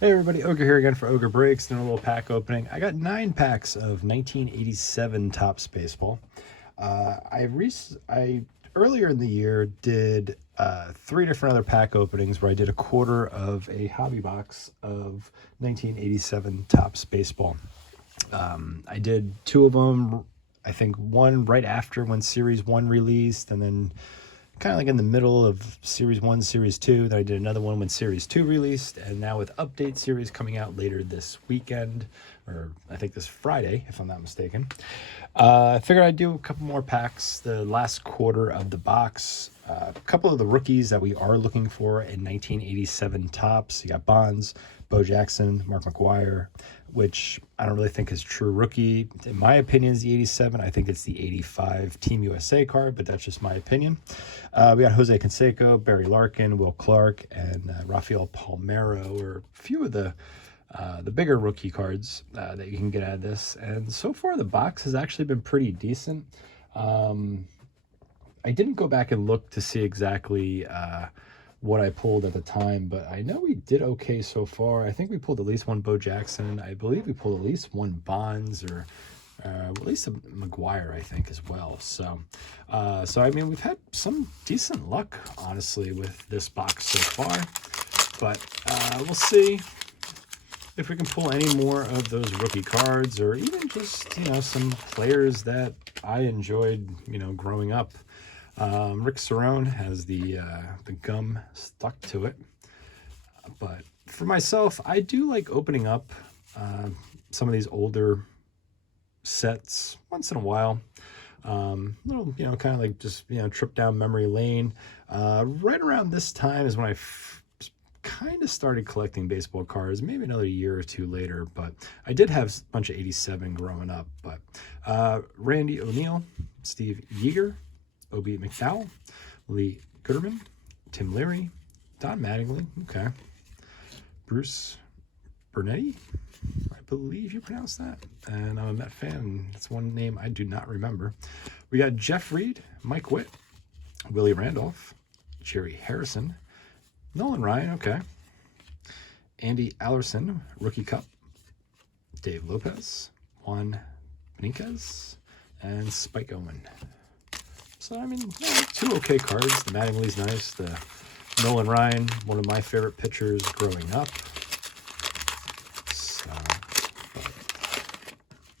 Hey everybody, Ogre here again for Ogre Breaks, doing a little pack opening. I got 9 packs of 1987 Topps baseball. I earlier in the year did 3 different other pack openings where I did a quarter of a hobby box of 1987 Topps baseball. I did 2 of them. I think one right after when Series 1 released, and then kind of like in the middle of Series 1, Series 2. Then I did another one when Series 2 released, and now with Update Series coming out later this weekend, or I think this Friday, if I'm not mistaken. I figured I'd do a couple more packs, the last quarter of the box. A couple of the rookies that we are looking for in 1987 Topps. You got Bonds, Bo Jackson, Mark McGwire, which I don't really think is true rookie. In my opinion, is the 87. I think it's the 85 Team USA card, but that's just my opinion. We got Jose Canseco, Barry Larkin, Will Clark, and Rafael Palmeiro, or a few of the bigger rookie cards that you can get out of this. And so far, the box has actually been pretty decent. I didn't go back and look to see exactly what I pulled at the time, but I know we did okay so far. I think we pulled at least one Bo Jackson. I believe we pulled at least one Bonds, or at least a McGwire, I think, as well. So I mean, we've had some decent luck, honestly, with this box so far. But we'll see if we can pull any more of those rookie cards, or even just, some players that I enjoyed, growing up. Rick Cerone has the gum stuck to it. But for myself, I do like opening up some of these older sets once in a while. Little, kind of like just, trip down memory lane. Right around this time is when I kind of started collecting baseball cards, maybe another year or two later, but I did have a bunch of 87 growing up. But Randy O'Neal, Steve Yeager, Obie McDowell, Lee Gooderman, Tim Leary, Don Mattingly, okay, Bruce Bernetti, I believe you pronounce that, and I'm a Met fan. That's one name I do not remember. We got Jeff Reed, Mike Witt, Willie Randolph, Jerry Harrison, Nolan Ryan, okay, Andy Allerson, Rookie Cup, Dave Lopez, Juan Benitez, and Spike Owen. So, I mean, yeah, 2 okay cards. The Mattingly's nice. The Nolan Ryan, one of my favorite pitchers growing up. So,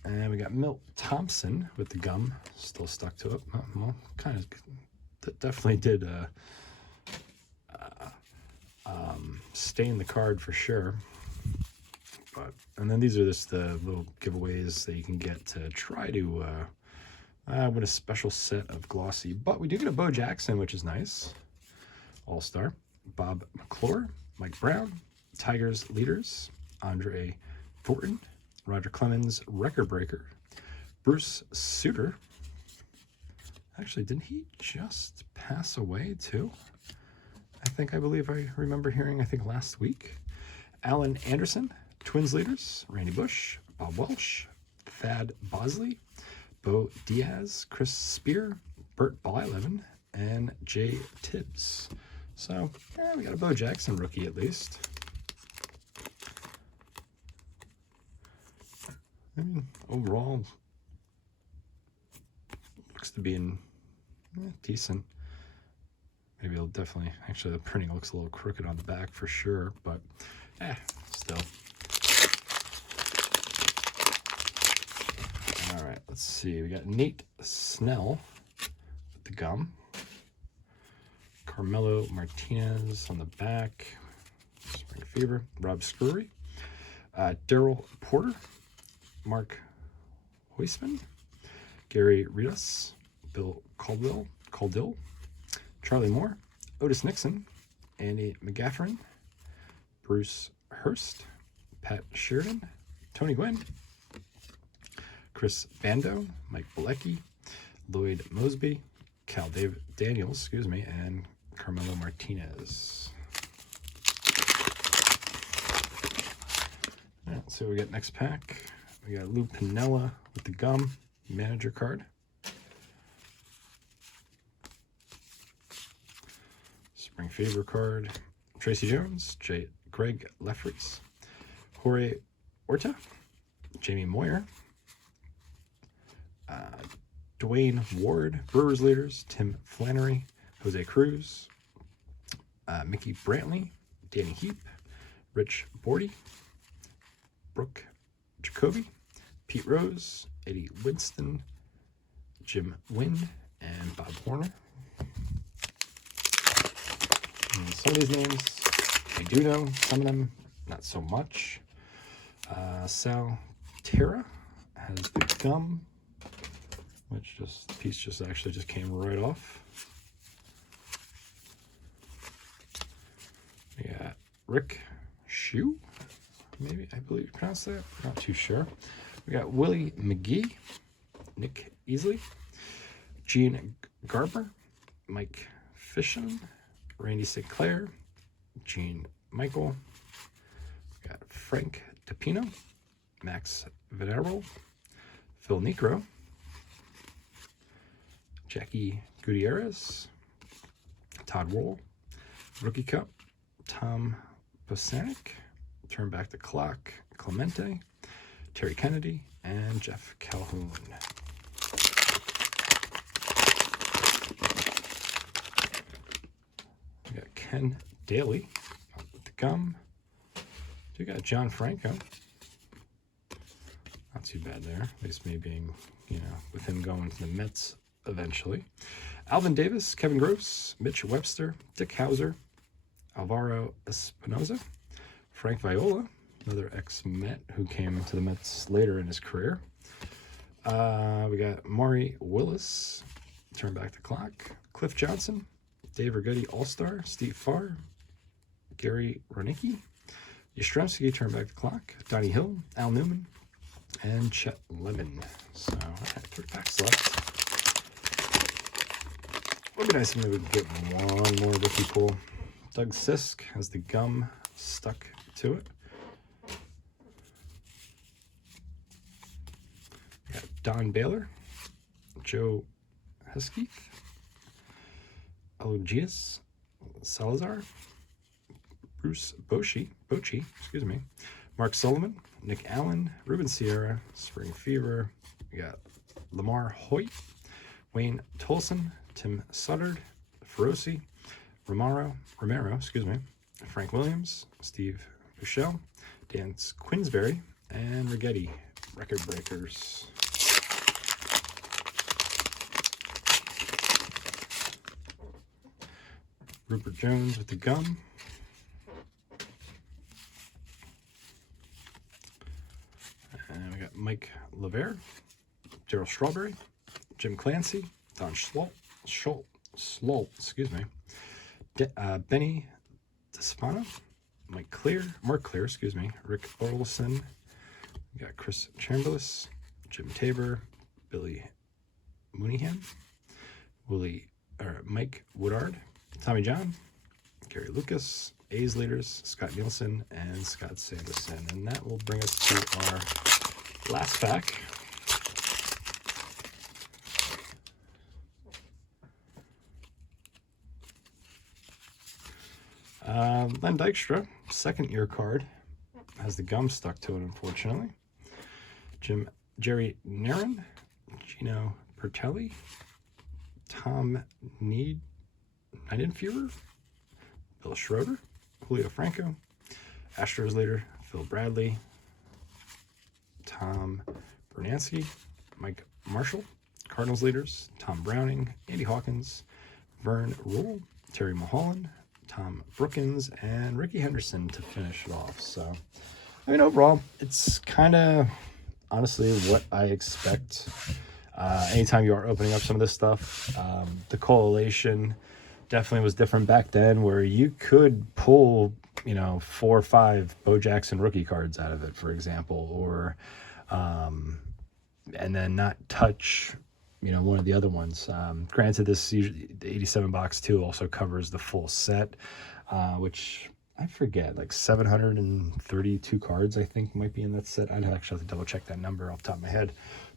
and we got Milt Thompson with the gum still stuck to it. Well, kind of definitely did stain the card for sure. And then these are just the little giveaways that you can get to try to win a special set of glossy. But we do get a Bo Jackson, which is nice. All-Star. Bob McClure, Mike Brown, Tigers leaders, Andre Thornton, Roger Clemens, record breaker, Bruce Sutter. Actually, didn't he just pass away too? I believe I remember hearing, last week. Alan Anderson, Twins leaders, Randy Bush, Bob Welsh, Thad Bosley, Bo Diaz, Chris Spear, Bert Blyleven, and Jay Tibbs. So, yeah, we got a Bo Jackson rookie at least. I mean, overall, looks to be decent. Maybe it'll definitely, actually the printing looks a little crooked on the back for sure, but still. All right, let's see. We got Nate Snell with the gum. Carmelo Martinez on the back. Spring Fever. Rob Scurry. Daryl Porter. Mark Hoisman. Gary Rios. Bill Caudill. Charlie Moore. Otis Nixon. Andy McGafferin. Bruce Hurst. Pat Sheridan. Tony Gwynn. Chris Bando. Mike Bilecki. Lloyd Mosby. Cal Daniels, and Carmelo Martinez. All right, so we got next pack. We got Lou Piniella with the gum manager card. Spring Fever card. Tracy Jones, Greg Leffries, Jorge Orta, Jamie Moyer, Dwayne Ward, Brewers leaders, Tim Flannery, Jose Cruz, Mickey Brantley, Danny Heap, Rich Bordy, Brooke Jacoby, Pete Rose, Eddie Winston, Jim Wynn, and Bob Horner. And some of these names I do know, some of them not so much. Sal Terra has the gum, which the piece just actually came right off. We got Rick Shue, maybe, I believe you pronounce that, not too sure. We got Willie McGee, Nick Easley, Gene Garber, Mike Fishon, Randy St. Clair, Gene Michael. We got Frank DePino, Max Venero, Phil Necro, Jackie Gutierrez, Todd Wool, Rookie Cup, Tom Pasanik, Turn Back the Clock, Clemente, Terry Kennedy, and Jeff Calhoun. We got Ken Daly with the gum. We got John Franco. Not too bad there, at least me being, with him going to the Mets eventually. Alvin Davis, Kevin Gross, Mitch Webster, Dick Hauser, Alvaro Espinoza, Frank Viola, another ex-Met who came to the Mets later in his career. We got Maury Willis, Turn Back the Clock, Cliff Johnson, Dave Rigetti All-Star, Steve Farr, Gary Ronicki, Yastrzemski, Turn Back the Clock, Donnie Hill, Al Newman, and Chet Lemon. So, all right, 3 packs left. Would be nice if we could get one more rookie pull. Doug Sisk has the gum stuck to it. We got Don Baylor, Joe Hesketh, Elogius Salazar, Bruce Bochy, Mark Sullivan, Nick Allen, Ruben Sierra, Spring Fever. We got Lamar Hoyt, Wayne Tolson, Tim Suttard, Feroci, Romero, Frank Williams, Steve Bushell, Dan Quinsbury, and Rigetti, Record Breakers. Rupert Jones with the gum. And we got Mike Laver, Darryl Strawberry, Jim Clancy, Don Schlolt, Benny DeSpano, Mark Clear, Rick Orlison. We got Chris Chambliss, Jim Tabor, Billy Mooneyham, Mike Woodard, Tommy John, Gary Lucas, A's leaders, Scott Nielsen, and Scott Sanderson. And that will bring us to our last pack. Len Dykstra, second year card, has the gum stuck to it, unfortunately. Jerry Narin, Gino Pertelli, Tom Nidenfuhrer, Bill Schroeder, Julio Franco, Astros leader Phil Bradley, Tom Bernansky, Mike Marshall, Cardinals leaders Tom Browning, Andy Hawkins, Vern Rule, Terry Mulholland, Tom Brookins, and Ricky Henderson to finish it off. So, overall, it's kind of honestly what I expect. Anytime you are opening up some of this stuff, the collation definitely was different back then, where you could pull, 4 or 5 Bo Jackson rookie cards out of it, for example, or and then not touch one of the other ones. Granted, this usually, the 87 box too also covers the full set, which I forget, like 732 cards I think might be in that set. I'd actually have to double check that number off the top of my head.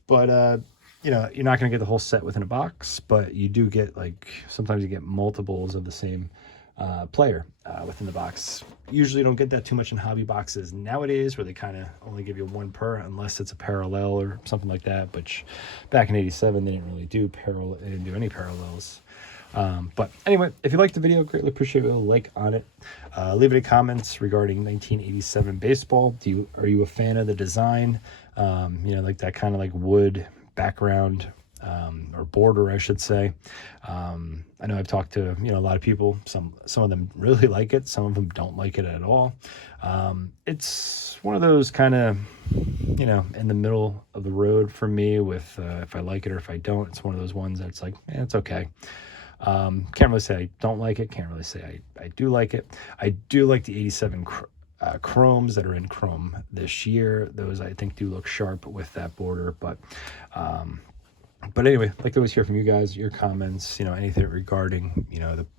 But you're not going to get the whole set within a box, but you do get, sometimes you get multiples of the same player within the box. Usually don't get that too much in hobby boxes nowadays, where they kind of only give you one per, unless it's a parallel or something like that. But back in '87, they didn't really do they didn't do any parallels. But anyway, if you liked the video, greatly appreciate a like on it. Leave any comments regarding 1987 baseball. Are you a fan of the design? Like that kind of like wood background, or border, I should say. I know I've talked to a lot of people. Some of them really like it. Some of them don't like it at all. It's one of those kind of in the middle of the road for me. With if I like it or if I don't, it's one of those ones that's like, it's okay. Can't really say I don't like it. Can't really say I do like it. I do like the 87 chromes that are in chrome this year. Those I think do look sharp with that border. But anyway, I'd like to always hear from you guys, your comments, anything regarding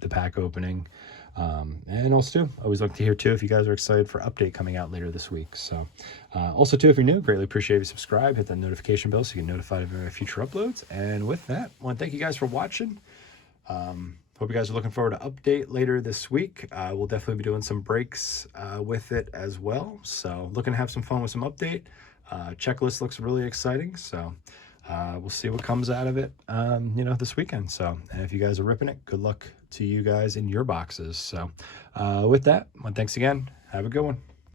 the pack opening. And also too, I always like to hear too if you guys are excited for update coming out later this week. So also too, if you're new, greatly appreciate if you subscribe, hit that notification bell so you get notified of our future uploads. And with that, I want to thank you guys for watching. Hope you guys are looking forward to update later this week. We'll definitely be doing some breaks with it as well. So looking to have some fun with some update. Checklist looks really exciting. So we'll see what comes out of it, this weekend. So, and if you guys are ripping it, good luck to you guys in your boxes. So with that, thanks again. Have a good one.